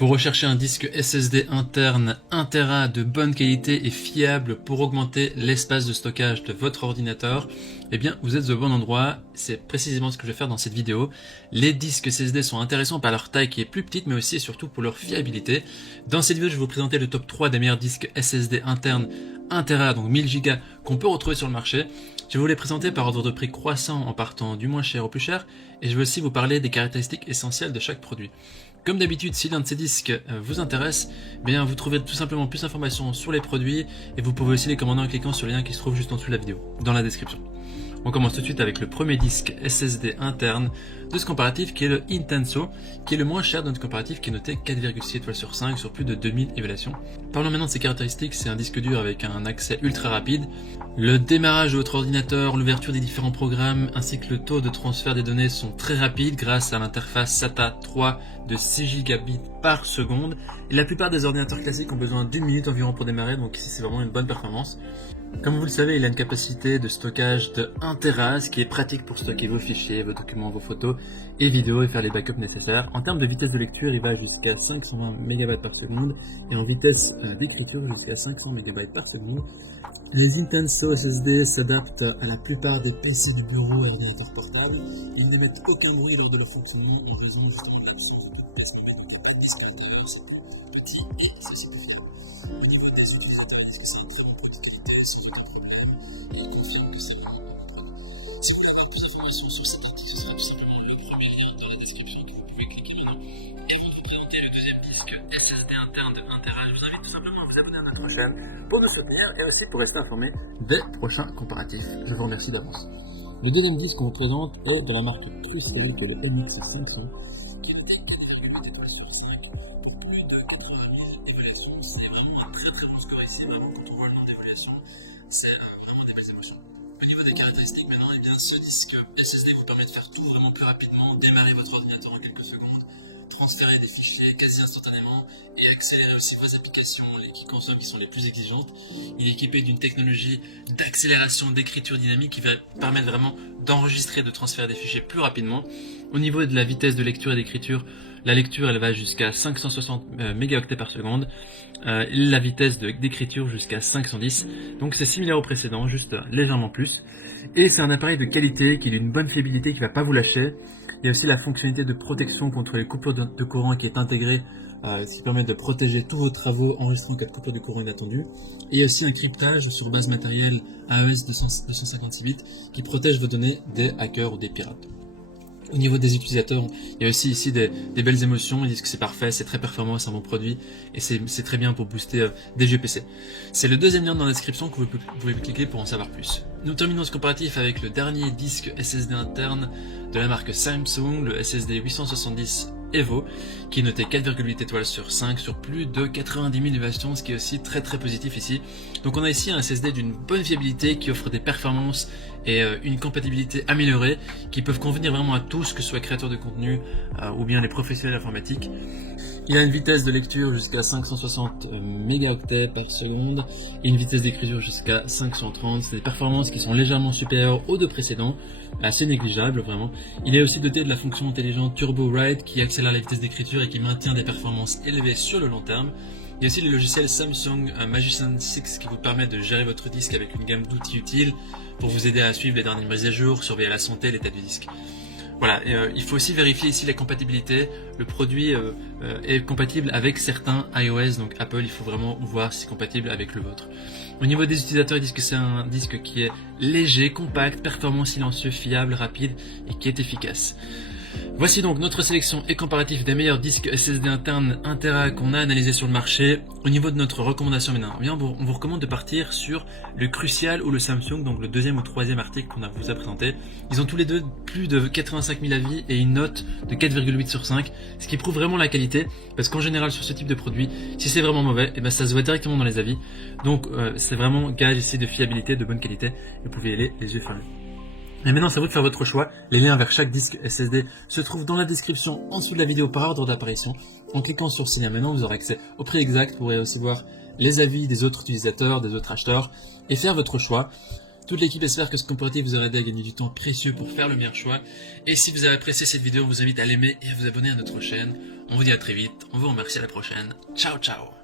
Pour rechercher un disque SSD interne 1 Tera de bonne qualité et fiable pour augmenter l'espace de stockage de votre ordinateur, eh bien vous êtes au bon endroit, c'est précisément ce que je vais faire dans cette vidéo. Les disques SSD sont intéressants par leur taille qui est plus petite mais aussi et surtout pour leur fiabilité. Dans cette vidéo je vais vous présenter le top 3 des meilleurs disques SSD internes 1 Tera, donc 1000 Go qu'on peut retrouver sur le marché. Je vais vous les présenter par ordre de prix croissant en partant du moins cher au plus cher et je vais aussi vous parler des caractéristiques essentielles de chaque produit. Comme d'habitude, si l'un de ces disques vous intéresse, bien vous trouverez tout simplement plus d'informations sur les produits et vous pouvez aussi les commander en cliquant sur le lien qui se trouve juste en dessous de la vidéo, dans la description. On commence tout de suite avec le premier disque SSD interne de ce comparatif qui est le Intenso, qui est le moins cher de notre comparatif qui est noté 4,6 étoiles sur 5 sur plus de 2000 évaluations. Parlons maintenant de ses caractéristiques, c'est un disque dur avec un accès ultra rapide. Le démarrage de votre ordinateur, l'ouverture des différents programmes ainsi que le taux de transfert des données sont très rapides grâce à l'interface SATA 3 de 6 gigabits par seconde. Et la plupart des ordinateurs classiques ont besoin d'une minute environ pour démarrer, donc ici c'est vraiment une bonne performance. Comme vous le savez, il a une capacité de stockage de 1 Tera, ce qui est pratique pour stocker vos fichiers, vos documents, vos photos et vidéos et faire les backups nécessaires. En termes de vitesse de lecture, il va jusqu'à 520 MB par seconde et en vitesse d'écriture jusqu'à 500 MB par seconde. Les Intenso SSD s'adaptent à la plupart des PC de bureau et ordinateurs portables. Ils ne mettent aucun bruit lors de leur fonctionnement en raison de leur l'absence de pièces de pas discordant, c'est petit et accessible. Au niveau des utilisateurs, c'est une très bonne productivité sans aucun problème et on confirme de sa manière. Si vous voulez avoir plus d'informations sur ces kits, ce sera tout simplement le premier lien dans la description que vous pouvez cliquer maintenant. Et je vais vous présenter le deuxième disque SSD interne de 1 Tera. Je vous invite tout simplement à vous abonner à notre chaîne pour nous soutenir et aussi pour rester informé des prochains comparatifs. Je vous remercie d'avance. Le deuxième disque qu'on vous présente est de la marque Crucial, qui est le MX500, qui est noté 4,8 étoiles sur 5 pour plus de 80 000 évaluations. C'est vraiment un très bon score ici. Vraiment, quand on voit le nombre d'évaluations, c'est vraiment des belles émotions. Au niveau des caractéristiques maintenant, eh bien, ce disque SSD vous permet de faire tout vraiment plus rapidement, démarrer votre ordinateur en quelques secondes, transférer des fichiers quasi instantanément et accélérer aussi vos applications qui sont les plus exigeantes. Il est équipé d'une technologie d'accélération d'écriture dynamique qui va permettre vraiment d'enregistrer, de transférer des fichiers plus rapidement. Au niveau de la vitesse de lecture et d'écriture, la lecture elle va jusqu'à 560 mégaoctets par seconde, la vitesse d'écriture jusqu'à 510, donc c'est similaire au précédent, juste légèrement plus. Et c'est un appareil de qualité qui a une bonne fiabilité, qui ne va pas vous lâcher. Il y a aussi la fonctionnalité de protection contre les coupures de courant qui est intégrée, ce qui permet de protéger tous vos travaux enregistrant en cas de coupure de courant inattendue. Et il y a aussi un cryptage sur base matérielle AES 256 bits qui protège vos données des hackers ou des pirates. Au niveau des utilisateurs, il y a aussi ici des belles émotions. Ils disent que c'est parfait, c'est très performant, c'est un bon produit et c'est très bien pour booster des jeux PC. C'est le deuxième lien dans la description que vous pouvez cliquer pour en savoir plus. Nous terminons ce comparatif avec le dernier disque SSD interne de la marque Samsung, le SSD 870 Evo, qui est noté 4,8 étoiles sur 5 sur plus de 90 000 évaluations, ce qui est aussi très positif ici. Donc on a ici un SSD d'une bonne fiabilité qui offre des performances et une compatibilité améliorée qui peuvent convenir vraiment à tous, que ce soit créateurs de contenu ou bien les professionnels informatiques. Il a une vitesse de lecture jusqu'à 560 mégaoctets par seconde et une vitesse d'écriture jusqu'à 530. C'est des performances qui sont légèrement supérieures aux deux précédents, assez négligeables vraiment. Il est aussi doté de la fonction intelligente Turbo Write qui accélère la vitesse d'écriture et qui maintient des performances élevées sur le long terme. Il y a aussi le logiciel Samsung Magician 6 qui vous permet de gérer votre disque avec une gamme d'outils utiles pour vous aider à suivre les dernières mises à jour, surveiller la santé et l'état du disque. Voilà, il faut aussi vérifier ici la compatibilité. Le produit est compatible avec certains iOS, donc Apple, il faut vraiment voir si c'est compatible avec le vôtre. Au niveau des utilisateurs, ils disent que c'est un disque qui est léger, compact, performant, silencieux, fiable, rapide et qui est efficace. Voici donc notre sélection et comparatif des meilleurs disques SSD internes 1 Tera qu'on a analysés sur le marché. Au niveau de notre recommandation maintenant, on vous recommande de partir sur le Crucial ou le Samsung, donc le deuxième ou troisième article qu'on vous a présenté. Ils ont tous les deux plus de 85 000 avis et une note de 4,8 sur 5, ce qui prouve vraiment la qualité, parce qu'en général sur ce type de produit, si c'est vraiment mauvais, et ben ça se voit directement dans les avis. Donc c'est vraiment gage ici de fiabilité, de bonne qualité, et vous pouvez y aller les yeux fermés. Et maintenant, c'est à vous de faire votre choix. Les liens vers chaque disque SSD se trouvent dans la description en dessous de la vidéo par ordre d'apparition. En cliquant sur ces liens maintenant, vous aurez accès au prix exact. Vous pourrez aussi voir les avis des autres utilisateurs, des autres acheteurs et faire votre choix. Toute l'équipe espère que ce comparatif vous aura aidé à gagner du temps précieux pour faire le meilleur choix. Et si vous avez apprécié cette vidéo, on vous invite à l'aimer et à vous abonner à notre chaîne. On vous dit à très vite, on vous remercie, à la prochaine. Ciao ciao.